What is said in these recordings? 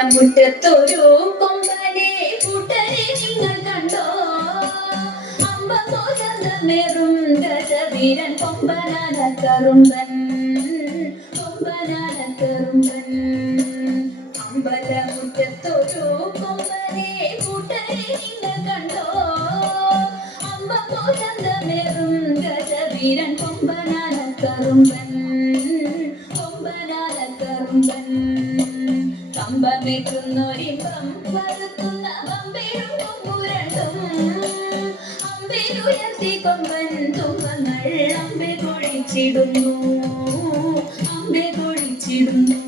മുറ്റത്തൊരു കൊമ്പനെ കൂട്ടരെ നിങ്ങൾ കണ്ടോ? അമ്പതോചന്തമേറും ഗജവീരൻ കൊമ്പനാന കറുമ്പൻ, കൊമ്പനാന കറുമ്പൻ. അമ്പലമുറ്റത്തൊരു കൊമ്പനെ കൂട്ടരെ നിങ്ങൾ കണ്ടോ? അമ്പതോചന്തമേറും ഗജവീരൻ കൊമ്പനാന കറുമ്പൻ, കൊമ്പനാന കറുമ്പൻ. കമ്പമേറ്റുന്നൊരിമ്പം വരുത്തുന്ന അമ്പേരും കൊമ്പുരണ്ടും, അമ്പേരുയർത്തി കൊമ്പൻ തുമ്പങ്ങൾ അമ്പെ കൊഴിച്ചിടുന്നു, അമ്പെ കൊഴിച്ചിടുന്നു.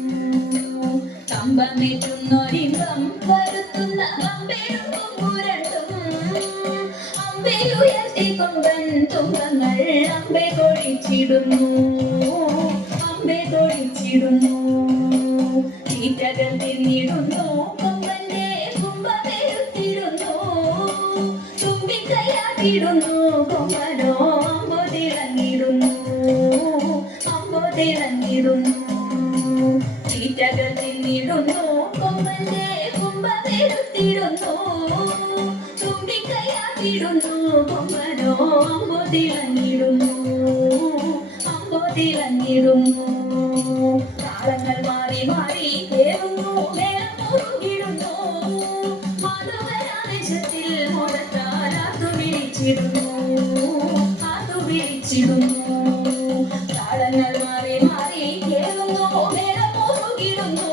കമ്പമേറ്റുന്നൊരിമ്പം വരുത്തുന്ന അമ്പേരും കൊമ്പുരണ്ടും, അമ്പേരുയർത്തി കൊമ്പൻ തുമ്പങ്ങൾ അമ്പെ കൊഴിച്ചിടുന്നു, അമ്പെ കൊഴിച്ചിടുന്നു. ഈറ്റകൾ തിന്നിടുന്നു, കൊമ്പന്റെ കുമ്പമെടുത്തിടുന്നു, തുമ്പിക്കൈയാക്കിടുന്നു കൊമ്പനോ അമ്പതിളങ്ങിടുന്നു, അമ്പതിളങ്ങിടുന്നു. ഈറ്റകൾ തിന്നിടുന്നു, കൊമ്പന്റെ കുമ്പമെടുത്തിടുന്നു, തുമ്പിക്കൈയാക്കിടുന്നു കൊമ്പനോ അമ്പതിളങ്ങിടുന്നു, അമ്പതിളങ്ങിടുന്നു. താളങ്ങൾ മാറി മാറി കേറുന്നു, മേളം മുറുകിടുന്നു, മാധവരാവേശത്തിൽ മോദത്താൽ ആർത്തു വിളിച്ചിടുന്നു, ആർത്തു വിളിച്ചിടുന്നു. താളങ്ങൾ മാറി മാറി കേറുന്നു, മേളം മുറുകിടുന്നു,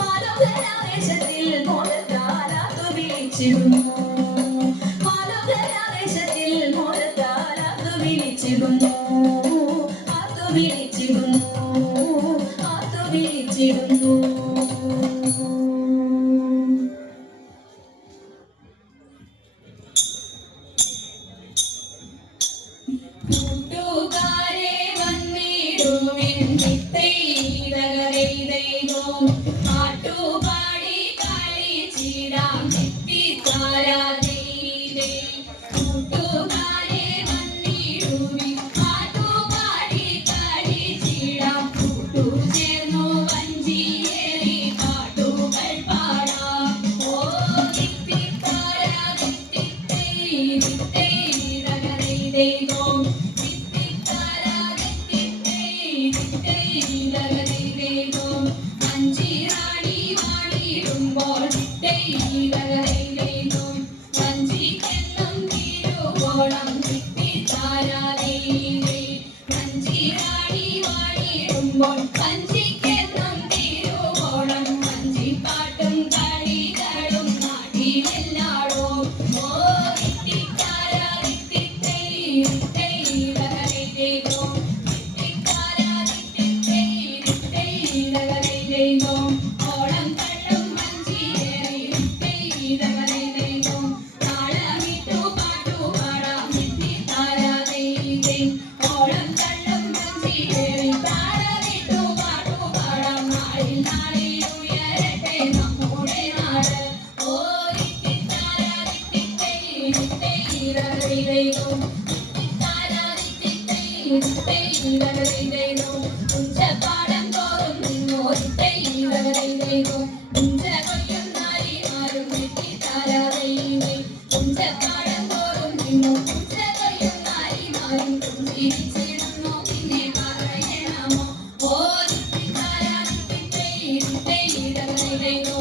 മാധവരാവേശത്തിൽ മോദത്താൽ ആർത്തു വിളിച്ചിടുന്നു, മാധവരാവേശത്തിൽ മോദത്താൽ ആർത്തു വിളിച്ചിടുന്നു, ആർത്തു വിളിച്ചിടുന്നു, വിളിച്ചിടുന്നു. കൂട്ടുകാരെ വന്നിടുവിൻ ചിത്തൈതകരൈതൈതോ, പാട്ടുപാടി കളിച്ചിടാം ചിത്തിത്താരാതൈതേ. കൂട്ടുകാരെ വന്നിടുവിൻ പാട്ടുപാടി കളിച്ചിടാം, കൂട്ടുചേർന്നു വഞ്ചിയേറി പാട്ടുകൾ പാടാം. ഓ ചിത്തിത്താരാ ചിത്തിത്തൈ ചിത്തൈതകരൈതൈതോ, ചിത്തിത്താരാ ചിത്തിത്തൈ ചിത്തൈതകരൈതൈതോ. വഞ്ചിറാണി വാണിടുമ്പോൾ ചിത്തൈതകരൈതൈതോ, വഞ്ചിക്കെന്നും തിരുവോണം ചിത്തിത്താരാതൈതേ. വഞ്ചിറാണി വാണിടുമ്പോൾ വഞ്ചിക്കെന്നും തിരുവോണം, വഞ്ചിപ്പാട്ടും കളികളും നാട്ടിലെല്ലാടോ. ഓ ചിത്തിത്താരാ ചിത്തിത്തൈ ചിത്തൈതകരൈതൈതോ, ചിത്തിത്താരാ ചിത്തിത്തൈ ചിത്തൈതകരൈതൈതോ. ഓളം തള്ളും വഞ്ചിയേറി ചിത്തൈതകരൈതൈതോ, താളമിട്ടു പാട്ടുപാടാം ചിത്തിത്താരാതൈതേ. ഓളം തള്ളും വഞ്ചിയേറി താളമിട്ടു പാട്ടുപാടാം, നാളിൽ നാളിൽ ഉയരട്ടെ നമ്മുടെ നാട്. ഓ ചിത്തിത്താരാ ചിത്തിത്തൈ ചിത്തൈതകരൈതൈതോ, ചിത്തിത്താരാ ചിത്തിത്തൈ ചിത്തൈതകരൈതൈതോ. കുഞ്ചപ്പാടം തോറും നിന്നു ചിത്തൈതകരൈതൈതോ, കുഞ്ച കൊയ്യും നാരിമാരും ചിത്തിത്താരാതൈതേ. കുഞ്ചപ്പാടം തോറും നിന്നു കുഞ്ച കൊയ്യും നാരിമാരും പുഞ്ചിരിച്ചിടുന്നു, പിന്നെ പറയണമോ. ഓ ചിത്തിത്താരാ ചിത്തിത്തൈ ചിത്തൈതകരൈതൈതോ,